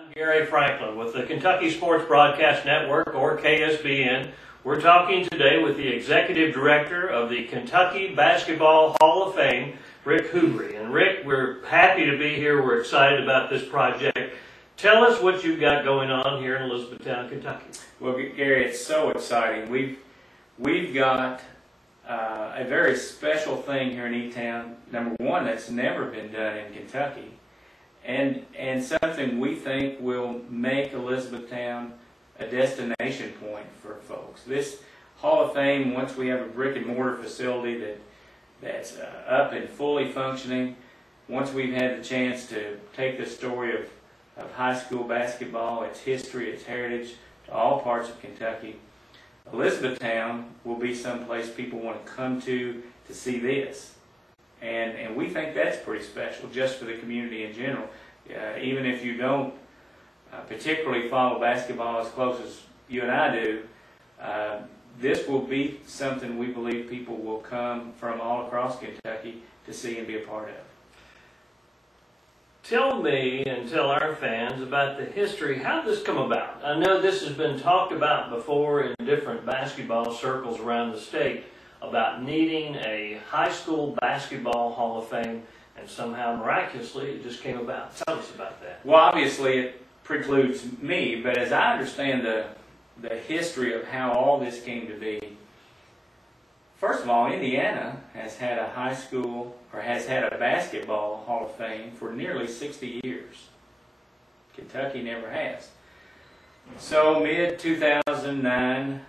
I'm Gary Franklin with the Kentucky Sports Broadcast Network, or KSBN. We're talking today with the Executive Director of the Kentucky Basketball Hall of Fame, Rick Whobrey. And Rick, we're happy to be here. We're excited about this project. Tell us what you've got going on here in Elizabethtown, Kentucky. Well, Gary, it's so exciting. We've got a very special thing here in E-Town. Number one, that's never been done in Kentucky. And something we think will make Elizabethtown a destination point for folks. This Hall of Fame, once we have a brick and mortar facility that's up and fully functioning, once we've had the chance to take the story of high school basketball, its history, its heritage, to all parts of Kentucky, Elizabethtown will be someplace people want to come to see this. And we think that's pretty special just for the community in general. Even if you don't particularly follow basketball as close as you and I do, this will be something we believe people will come from all across Kentucky to see and be a part of. Tell me and tell our fans about the history. How did this come about? I know this has been talked about before in different basketball circles around the state about needing a high school basketball Hall of Fame, and somehow miraculously it just came about. Tell us about that. Well, obviously it precludes me, but as I understand the history of how all this came to be, first of all, Indiana has had a high school, or has had a basketball Hall of Fame for nearly 60 years. Kentucky never has. So mid-2009,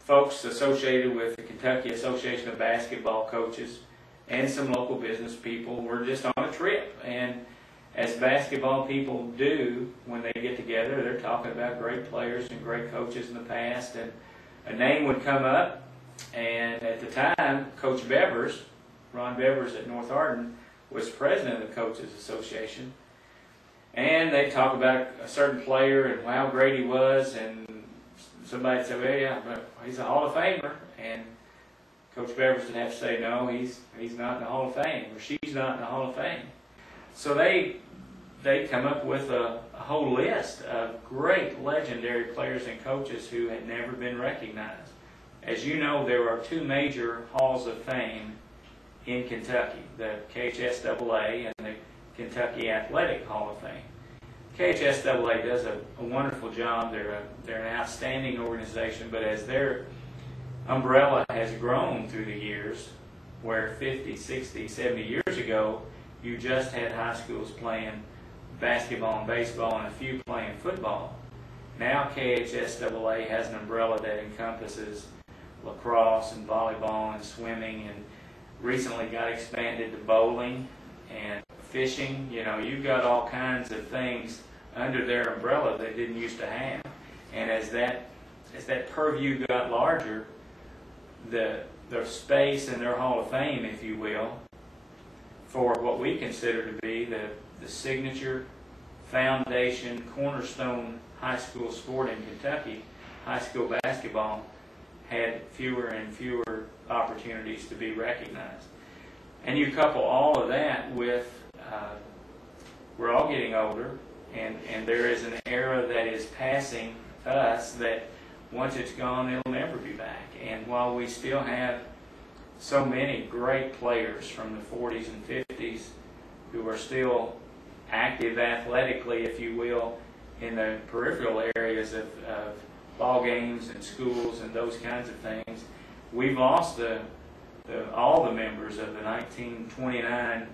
folks associated with the Kentucky Association of Basketball Coaches and some local business people were just on a trip. And as basketball people do when they get together, they're talking about great players and great coaches in the past. And a name would come up. And at the time, Coach Bevers, Ron Bevers at North Arden, was president of the Coaches Association. And they talk about a certain player and how great he was, and somebody said, well, yeah, but he's a Hall of Famer. And Coach Bevers would have to say, no, he's not in the Hall of Fame, or she's not in the Hall of Fame. So they come up with a whole list of great legendary players and coaches who had never been recognized. As you know, there are two major Halls of Fame in Kentucky, the KSBN and the Kentucky Athletic Hall of Fame. KSBN does a wonderful job. They're an outstanding organization, but as their umbrella has grown through the years, where 50, 60, 70 years ago, you just had high schools playing basketball and baseball and a few playing football. Now KSBN has an umbrella that encompasses lacrosse and volleyball and swimming, and recently got expanded to bowling and fishing. You know, you've got all kinds of things under their umbrella they didn't used to have. And as that purview got larger, the space in their Hall of Fame, if you will, for what we consider to be the signature foundation, cornerstone high school sport in Kentucky, high school basketball, had fewer and fewer opportunities to be recognized. And you couple all of that with, we're all getting older, and there is an era that is passing us that once it's gone, it'll never be back. And while we still have so many great players from the 40s and 50s who are still active athletically, if you will, in the peripheral areas of ball games and schools and those kinds of things, we've lost all the members of the 1929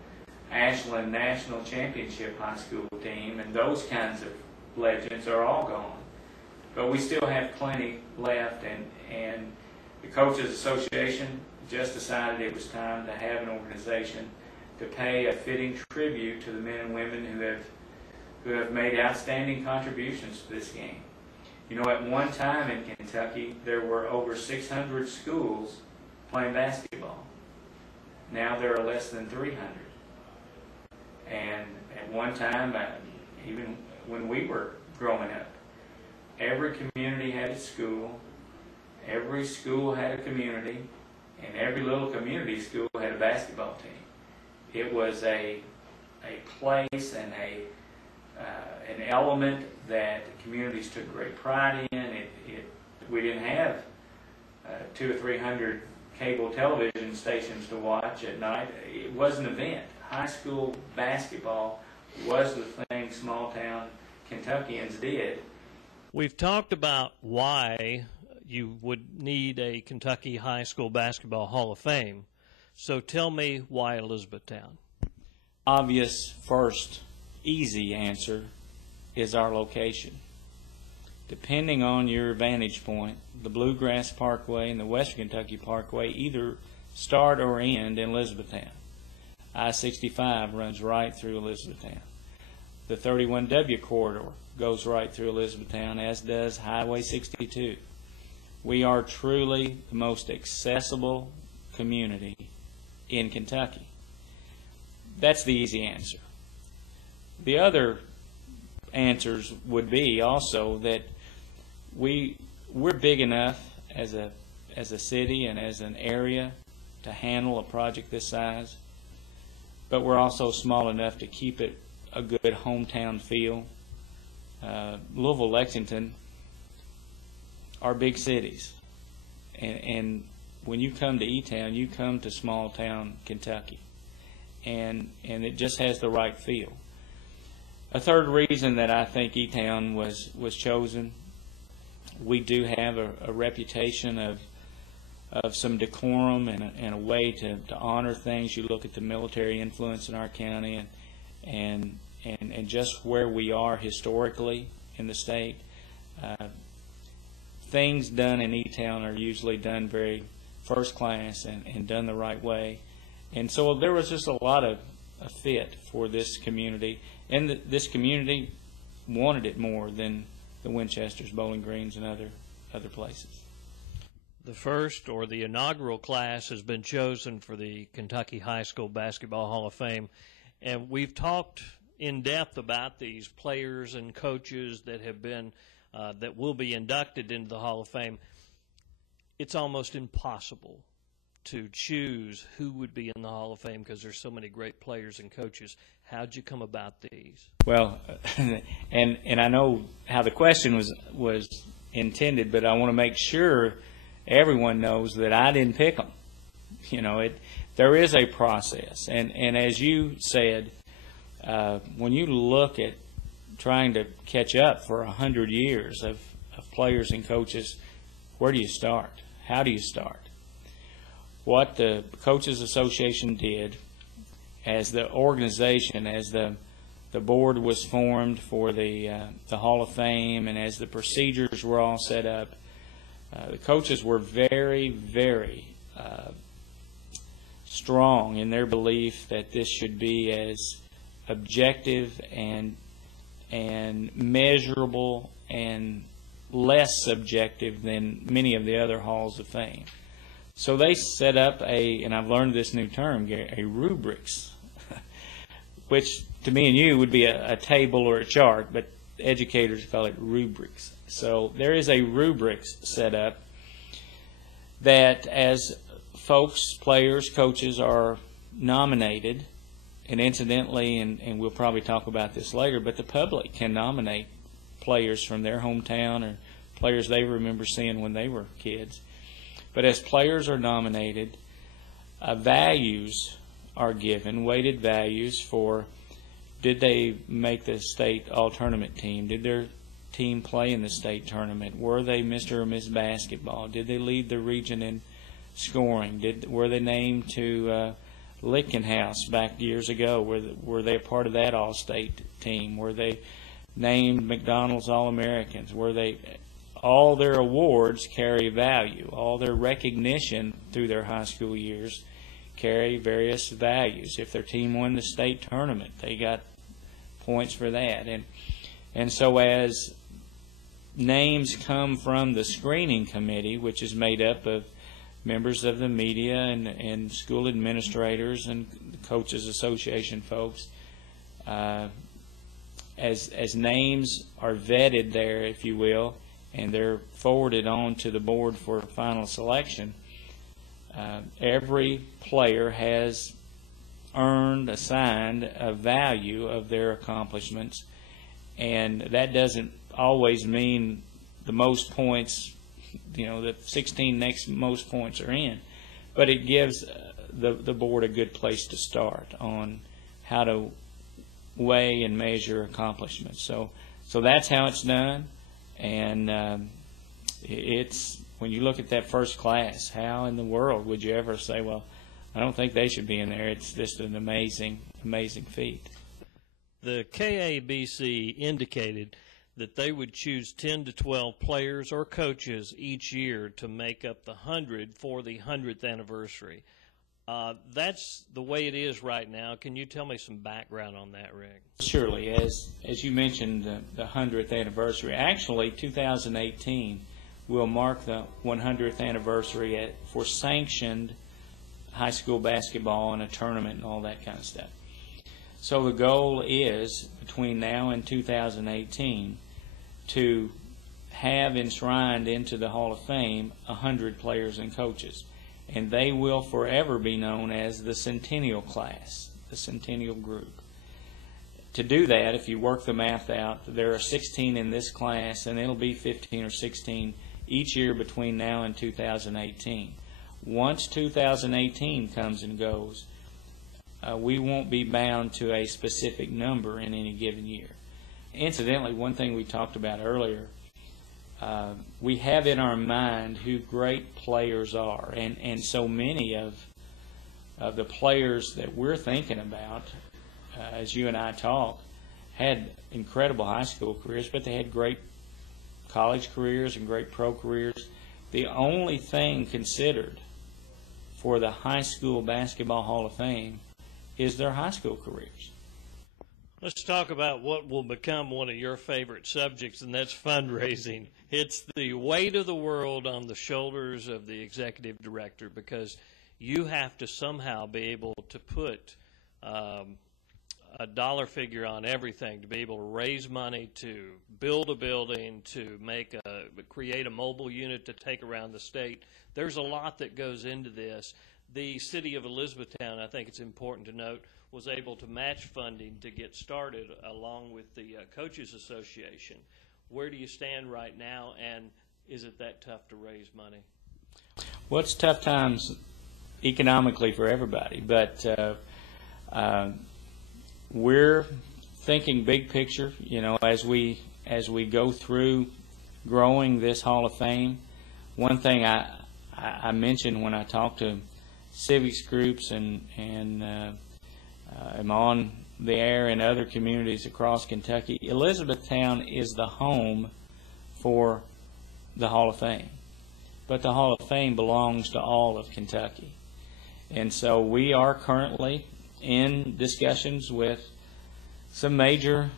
Ashland National Championship high school team, and those kinds of legends are all gone. But we still have plenty left, and the Coaches Association just decided it was time to have an organization to pay a fitting tribute to the men and women who have made outstanding contributions to this game. You know, at one time in Kentucky, there were over 600 schools playing basketball. Now there are less than 300. And at one time, even when we were growing up, every community had a school, every school had a community, and every little community school had a basketball team. It was a place and an element that communities took great pride in. We didn't have 200 or 300 cable television stations to watch at night. It was an event. High school basketball was the thing small town Kentuckians did. We've talked about why you would need a Kentucky High School Basketball Hall of Fame. So tell me why Elizabethtown. Obvious, first, easy answer is our location. Depending on your vantage point, the Bluegrass Parkway and the Western Kentucky Parkway either start or end in Elizabethtown. I-65 runs right through Elizabethtown. The 31W corridor goes right through Elizabethtown, as does Highway 62. We are truly the most accessible community in Kentucky. That's the easy answer. The other answers would be also that we're big enough as a city and as an area to handle a project this size, but we're also small enough to keep it a good hometown feel. Louisville, Lexington are big cities, and when you come to E-Town, you come to small town Kentucky, and it just has the right feel. A third reason that I think E-Town was chosen, we do have a reputation of some decorum and a way to honor things. You look at the military influence in our county and just where we are historically in the state. Things done in E-Town are usually done very first class and done the right way. And so there was just a lot of a fit for this community, and this community wanted it more than the Winchesters, Bowling Greens, and other places. The first, or the inaugural class, has been chosen for the Kentucky High School Basketball Hall of Fame, and we've talked in depth about these players and coaches that have been that will be inducted into the Hall of Fame. It's almost impossible to choose who would be in the Hall of Fame because there's so many great players and coaches. How'd you come about these? Well, and I know how the question was intended, but I want to make sure everyone knows that I didn't pick them. You know, there is a process, and as you said, when you look at trying to catch up for 100 years of players and coaches, where do you start? How do you start? What the Coaches Association did as the organization, as the board was formed for the Hall of Fame, and as the procedures were all set up, the coaches were very, very strong in their belief that this should be as objective and measurable and less subjective than many of the other halls of fame. So they set up and I've learned this new term, a rubrics, which to me and you would be a table or a chart, but educators call it rubrics. So there is a rubrics set up that as folks, players, coaches are nominated, and incidentally, and we'll probably talk about this later, but the public can nominate players from their hometown or players they remember seeing when they were kids. But as players are nominated, values are given, weighted values for did they make the state all-tournament team? Did their team play in the state tournament? Were they Mr. or Miss Basketball? Did they lead the region in scoring? Were they named to Lichtenhouse back years ago? Were they a part of that all-state team? Were they named McDonald's All-Americans? Were they? All their awards carry value. All their recognition through their high school years carry various values. If their team won the state tournament, they got points for that. And so as names come from the screening committee, which is made up of members of the media and school administrators and the Coaches Association folks, as names are vetted there, if you will, and they're forwarded on to the board for final selection, every player has earned, assigned a value of their accomplishments, and that doesn't always mean the most points, the 16 next most points are in, but it gives the board a good place to start on how to weigh and measure accomplishments. So that's how it's done, and it's, when you look at that first class, how in the world would you ever say, well, I don't think they should be in there? It's just an amazing feat. The KABC indicated that they would choose 10 to 12 players or coaches each year to make up the 100 for the 100th anniversary. That's the way it is right now. Can you tell me some background on that, Rick? Surely. As you mentioned, the 100th anniversary. Actually, 2018 will mark the 100th anniversary for sanctioned high school basketball and a tournament and all that kind of stuff. So the goal is, between now and 2018, to have enshrined into the Hall of Fame 100 players and coaches. And they will forever be known as the Centennial class, the Centennial group. To do that, if you work the math out, there are 16 in this class, and it'll be 15 or 16 each year between now and 2018. Once 2018 comes and goes, we won't be bound to a specific number in any given year. Incidentally, one thing we talked about earlier, we have in our mind who great players are, and so many of the players that we're thinking about, as you and I talk, had incredible high school careers, but they had great college careers and great pro careers. The only thing considered for the High School Basketball Hall of Fame is their high school careers. Let's talk about what will become one of your favorite subjects, and that's fundraising. It's the weight of the world on the shoulders of the executive director, because you have to somehow be able to put a dollar figure on everything, to be able to raise money, to build a building, to create a mobile unit to take around the state. There's a lot that goes into this. The city of Elizabethtown, I think it's important to note, was able to match funding to get started along with the Coaches Association. Where do you stand right now, and is it that tough to raise money? Well, it's tough times economically for everybody, but we're thinking big picture, as we go through growing this Hall of Fame. One thing I mentioned when I talked to civics groups and I'm on the air in other communities across Kentucky, Elizabethtown is the home for the Hall of Fame. But the Hall of Fame belongs to all of Kentucky. And so we are currently in discussions with some major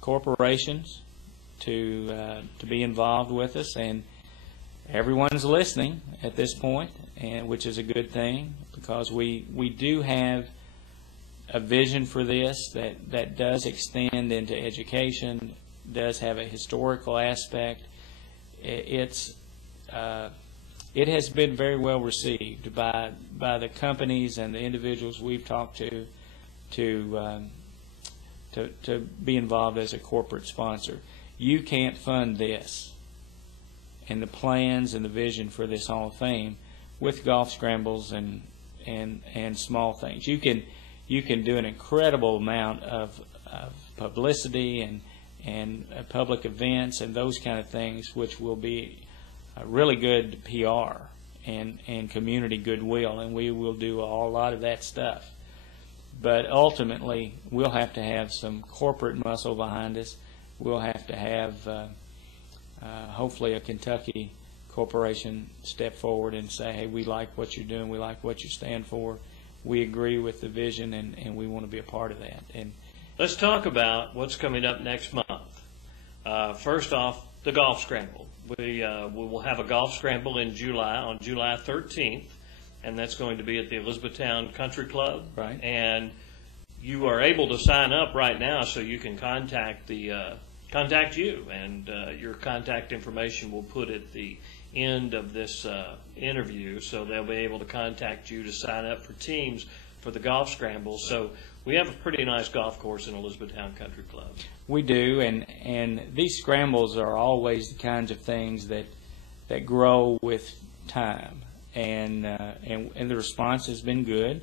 corporations to be involved with us, and everyone's listening at this point, and which is a good thing, because we do have a vision for this that does extend into education, does have a historical aspect. It has been very well received by the companies and the individuals we've talked to be involved as a corporate sponsor. You can't fund this and the plans and the vision for this Hall of Fame with golf scrambles and small things. You can do an incredible amount of publicity and public events and those kind of things, which will be really good PR and community goodwill, and we will do a lot of that stuff. But ultimately, we'll have to have some corporate muscle behind us. We'll have to have, hopefully, a Kentucky corporation step forward and say, hey, we like what you're doing, we like what you stand for, we agree with the vision, and we want to be a part of that. And let's talk about what's coming up next month. First off, the golf scramble. We will have a golf scramble in July, on July 13th, and that's going to be at the Elizabethtown Country Club. Right. And you are able to sign up right now, so you can contact you, and your contact information will put at the end of this interview, so they'll be able to contact you to sign up for teams for the golf scramble. So we have a pretty nice golf course in Elizabethtown Country Club. We do, and these scrambles are always the kinds of things that grow with time, and the response has been good.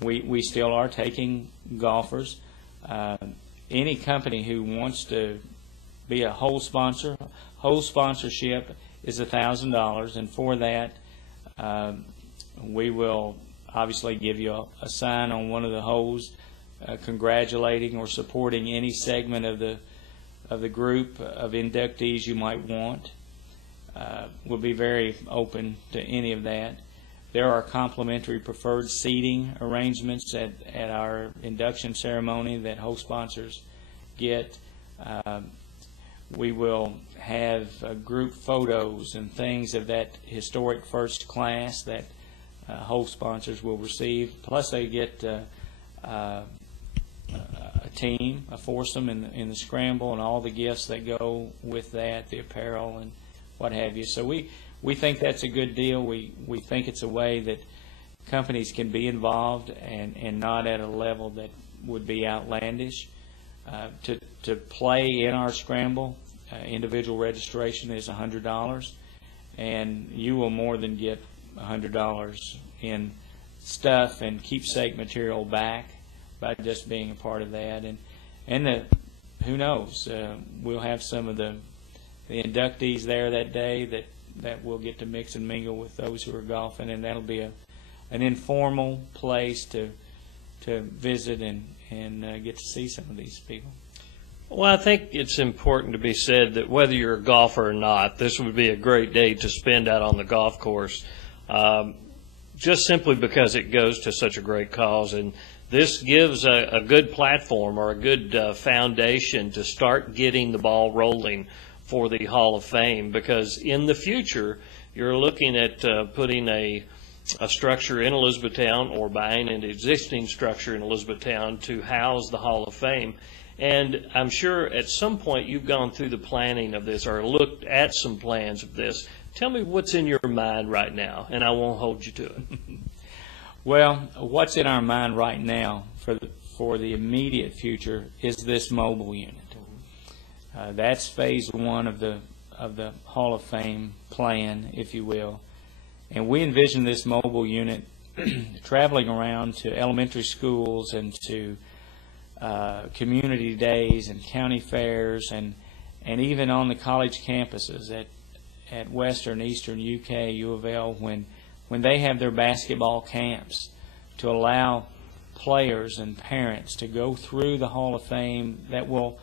We still are taking golfers. Any company who wants to be a whole sponsor, whole sponsorship is $1,000, and for that we will obviously give you a sign on one of the holes congratulating or supporting any segment of the group of inductees you might want. We'll be very open to any of that. There are complimentary preferred seating arrangements at our induction ceremony that host sponsors get. We will have group photos and things of that historic first class that host sponsors will receive. Plus they get a team, a foursome in the scramble, and all the gifts that go with that, the apparel and what have you. So we think that's a good deal. We think it's a way that companies can be involved and not at a level that would be outlandish. To play in our scramble, individual registration is $100, and you will more than get $100 in stuff and keepsake material back by just being a part of that. And who knows, we'll have some of the inductees there that day that will get to mix and mingle with those who are golfing, and that'll be an informal place to visit and get to see some of these people. Well, I think it's important to be said that whether you're a golfer or not, this would be a great day to spend out on the golf course, just simply because it goes to such a great cause. And this gives a good platform or a good foundation to start getting the ball rolling for the Hall of Fame, because in the future you're looking at putting a structure in Elizabethtown or buying an existing structure in Elizabethtown to house the Hall of Fame. And I'm sure at some point you've gone through the planning of this or looked at some plans of this. Tell me what's in your mind right now, and I won't hold you to it. Well, what's in our mind right now for the immediate future is this mobile unit. That's phase one of the Hall of Fame plan, if you will. And we envision this mobile unit traveling around to elementary schools and to community days and county fairs and even on the college campuses at Western, Eastern, UK, U of L, when they have their basketball camps, to allow players and parents to go through the Hall of Fame that will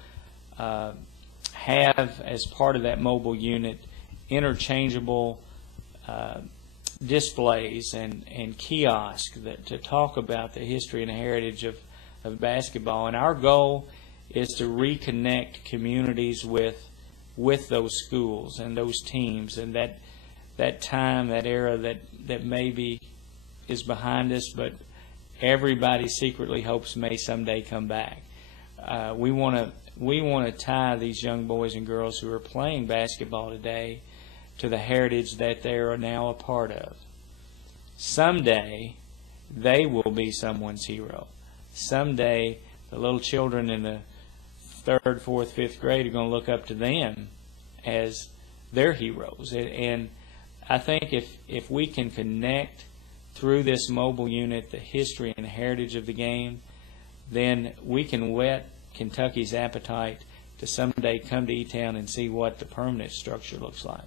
have, as part of that mobile unit, interchangeable displays and kiosks to talk about the history and heritage of basketball. And our goal is to reconnect communities with those schools and those teams, and that time, that era that maybe is behind us, but everybody secretly hopes may someday come back. We want to tie these young boys and girls who are playing basketball today to the heritage that they are now a part of. Someday, they will be someone's hero. Someday, the little children in the 3rd, 4th, 5th grade are going to look up to them as their heroes. And I think if we can connect through this mobile unit the history and heritage of the game, then we can whet Kentucky's appetite to someday come to E-Town and see what the permanent structure looks like.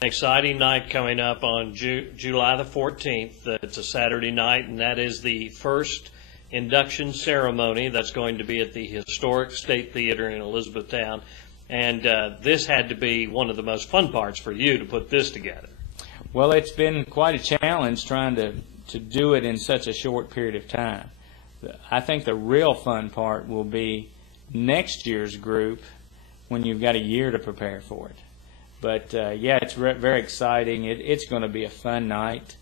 An exciting night coming up on July the 14th. It's a Saturday night, and that is the first induction ceremony that's going to be at the historic State Theater in Elizabethtown. And this had to be one of the most fun parts for you to put this together. Well, it's been quite a challenge trying to do it in such a short period of time. I think the real fun part will be next year's group when you've got a year to prepare for it. But yeah, it's very exciting. It's going to be a fun night.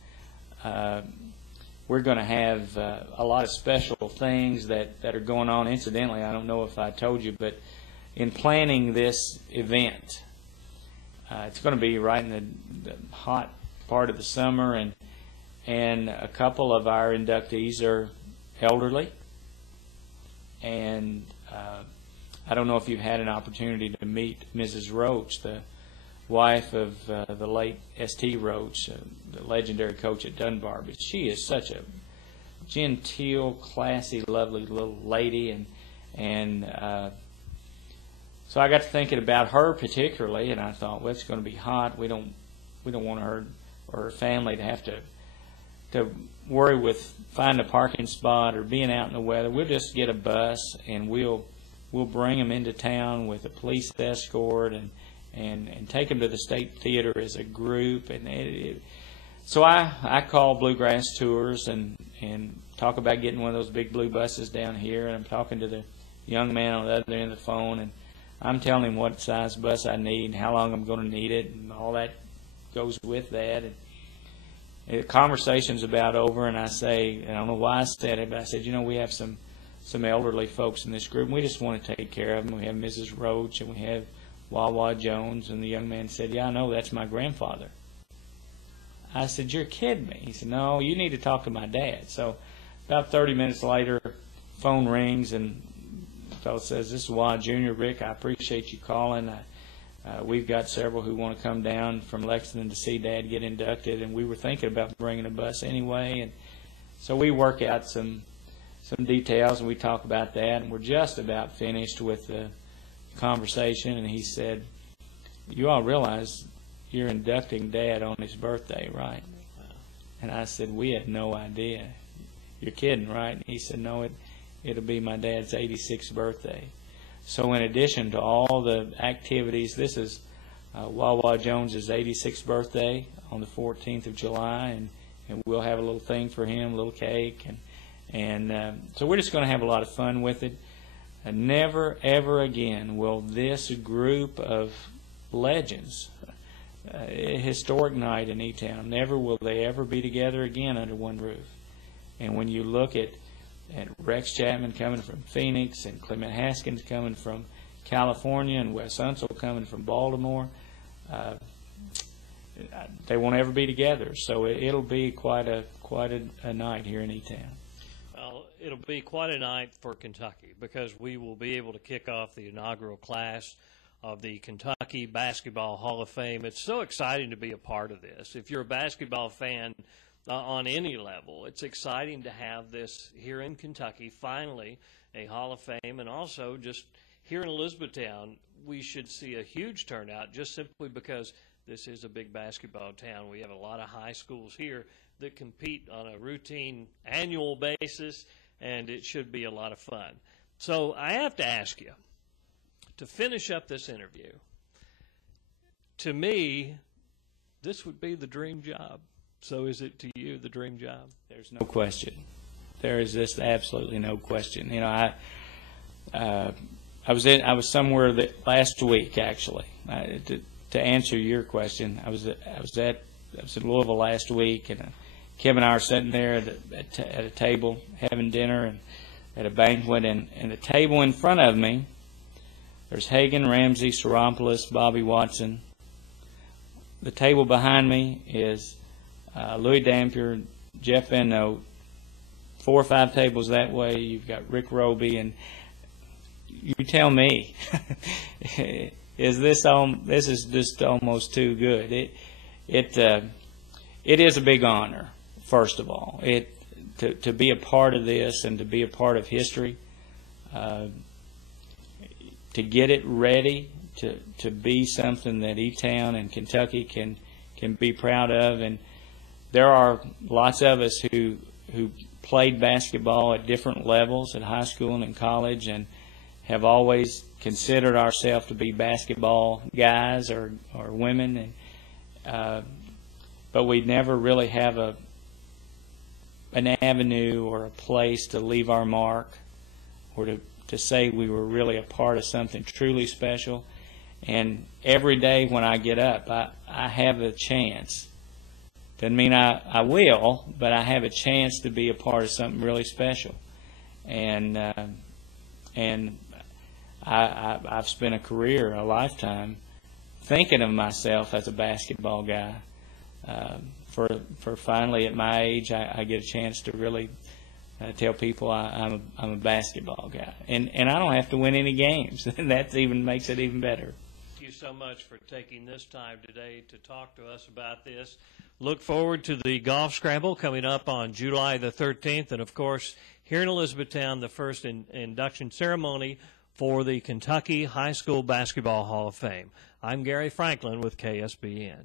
We're going to have a lot of special things that are going on. Incidentally, I don't know if I told you, but in planning this event, it's going to be right in the hot part of the summer, and a couple of our inductees are elderly, and I don't know if you've had an opportunity to meet Mrs. Roach, the wife of the late S.T. Roach, the legendary coach at Dunbar. But she is such a genteel, classy, lovely little lady, and so I got to thinking about her particularly, and I thought, well, it's going to be hot. We don't want her or her family to have to worry with finding a parking spot or being out in the weather. We'll just get a bus and we'll bring them into town with a police escort and take them to the State Theater as a group. And so I call Bluegrass Tours and talk about getting one of those big blue buses down here. And I'm talking to the young man on the other end of the phone, and I'm telling him what size bus I need and how long I'm going to need it, and all that goes with that. And the conversation's about over, and I say, and I don't know why I said it, but I said, we have some elderly folks in this group, and we just want to take care of them. We have Mrs. Roach, and we have Wawa Jones. And the young man said, yeah, I know, that's my grandfather. I said, you're kidding me. He said, no, you need to talk to my dad. So about 30 minutes later, phone rings, and the fellow says, this is Wawa Jr. Rick, I appreciate you calling. We've got several who want to come down from Lexington to see Dad get inducted, and we were thinking about bringing a bus anyway. And so we work out some details, and we talk about that, and we're just about finished with the conversation. And he said, you all realize you're inducting Dad on his birthday, right? And I said, we had no idea. You're kidding, right? And he said, no, it'll be my dad's 86th birthday. So in addition to all the activities, this is Wawa Jones's 86th birthday on the 14th of July, and we'll have a little thing for him, a little cake, and so we're just going to have a lot of fun with it. And never, ever again will this group of legends, a historic night in E-Town, never will they ever be together again under one roof. And when you look at Rex Chapman coming from Phoenix, and Clement Haskins coming from California, and Wes Unseld coming from Baltimore, they won't ever be together. So it'll be quite a night here in E-Town. Well, it'll be quite a night for Kentucky, because we will be able to kick off the inaugural class of the Kentucky Basketball Hall of Fame. It's so exciting to be a part of this. If you're a basketball fan on any level, it's exciting to have this here in Kentucky, finally, a Hall of Fame. And also, just here in Elizabethtown, we should see a huge turnout, just simply because this is a big basketball town. We have a lot of high schools here that compete on a routine annual basis, and it should be a lot of fun. So I have to ask you, to finish up this interview, to me, this would be the dream job. So is it to you the dream job? There's no question. There is just absolutely no question. I was somewhere last week, actually. To answer your question, I was in Louisville last week, and Kim and I are sitting there at a table having dinner and at a banquet, and the table in front of me, there's Hagan, Ramsey, Saropoulos, Bobby Watson. The table behind me is Louis Dampier, Jeff Van Note. 4 or 5 tables that way, you've got Rick Roby, and you tell me, is this is just almost too good. It is a big honor, first of all, to be a part of this and to be a part of history, to get it ready to be something that E-Town and Kentucky can be proud of. And there are lots of us who played basketball at different levels at high school and in college, and have always considered ourselves to be basketball guys or women, but we never really have an avenue or a place to leave our mark, or to say we were really a part of something truly special. And every day when I get up, I have a chance. Doesn't mean I will, but I have a chance to be a part of something really special. And I've spent a career, a lifetime, thinking of myself as a basketball guy. For finally, at my age, I get a chance to really I tell people I'm a basketball guy, and I don't have to win any games. That even makes it even better. Thank you so much for taking this time today to talk to us about this. Look forward to the golf scramble coming up on July the 13th, and of course here in Elizabethtown, the first induction ceremony for the Kentucky High School Basketball Hall of Fame. I'm Gary Franklin with KSBN.